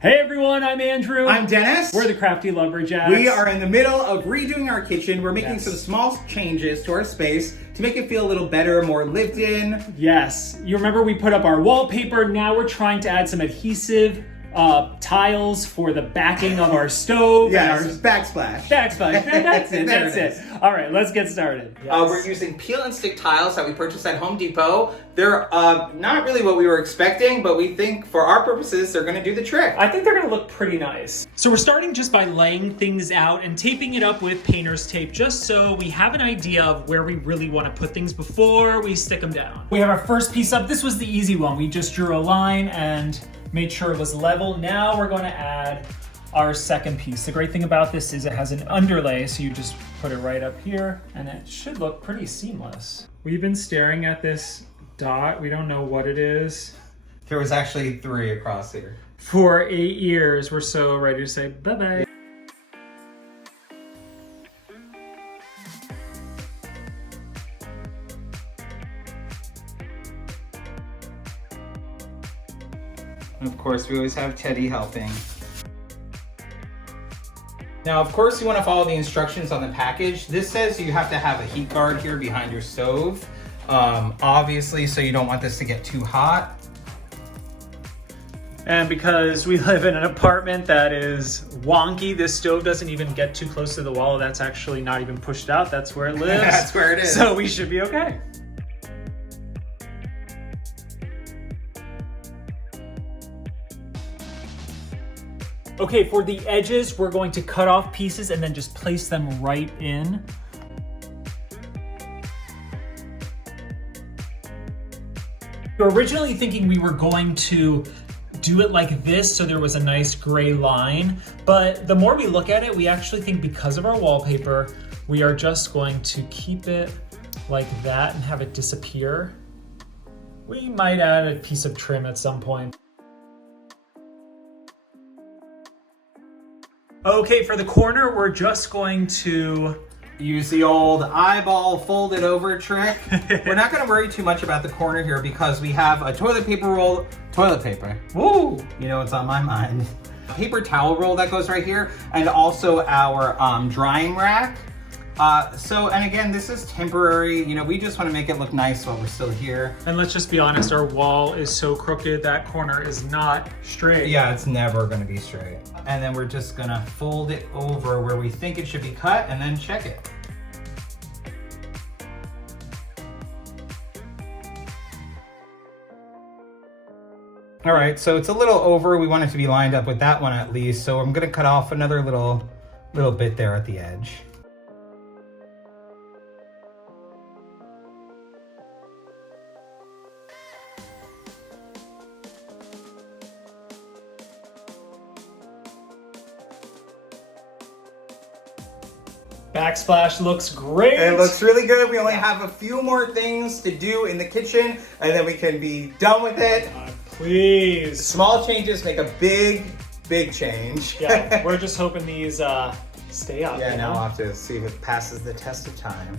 Hey everyone, I'm Andrew. I'm Dennis. We're the Crafty Lumberjacks. We are in the middle of redoing our kitchen. We're making some small changes to our space to make it feel a little better, more lived in. Yes. You remember we put up our wallpaper. Now we're trying to add some adhesive tiles for the backing of our stove. Yes, backsplash. Backsplash. That's it. That's it. All right, let's get started. Yes. We're using peel and stick tiles that we purchased at Home Depot. They're not really what we were expecting, but we think for our purposes, they're gonna do the trick. I think they're gonna look pretty nice. So we're starting just by laying things out and taping it up with painter's tape, just so we have an idea of where we really wanna put things before we stick them down. We have our first piece up. This was the easy one. We just drew a line and made sure it was level. Now we're gonna add our second piece. The great thing about this is it has an underlay, so you just put it right up here and it should look pretty seamless. We've been staring at this dot. We don't know what it is. There was actually 3 across here. For 8 years, we're so ready to say bye-bye. And of course, we always have Teddy helping. Now, of course, you want to follow the instructions on the package. This says you have to have a heat guard here behind your stove, obviously, so you don't want this to get too hot. And because we live in an apartment that is wonky, this stove doesn't even get too close to the wall. That's actually not even pushed out. That's where it lives. That's where it is. So we should be okay. Okay, for the edges, we're going to cut off pieces and then just place them right in. We were originally thinking we were going to do it like this so there was a nice gray line, but the more we look at it, we actually think because of our wallpaper, we are just going to keep it like that and have it disappear. We might add a piece of trim at some point. Okay, for the corner, we're just going to use the old eyeball folded over trick. We're not gonna worry too much about the corner here because we have a toilet paper roll, woo, you know what's on my mind. Paper towel roll that goes right here, and also our drying rack. And again, this is temporary. You know, we just wanna make it look nice while we're still here. And let's just be honest, our wall is so crooked, that corner is not straight. Yeah, it's never gonna be straight. And then we're just gonna fold it over where we think it should be cut and then check it. All right, so it's a little over. We want it to be lined up with that one at least. So I'm gonna cut off another little bit there at the edge. Backsplash looks great. It looks really good. We only have a few more things to do in the kitchen and then we can be done with it. Please. Small changes make a big change. Yeah, we're just hoping these stay up. Yeah, you now know? we'll have to see if it passes the test of time.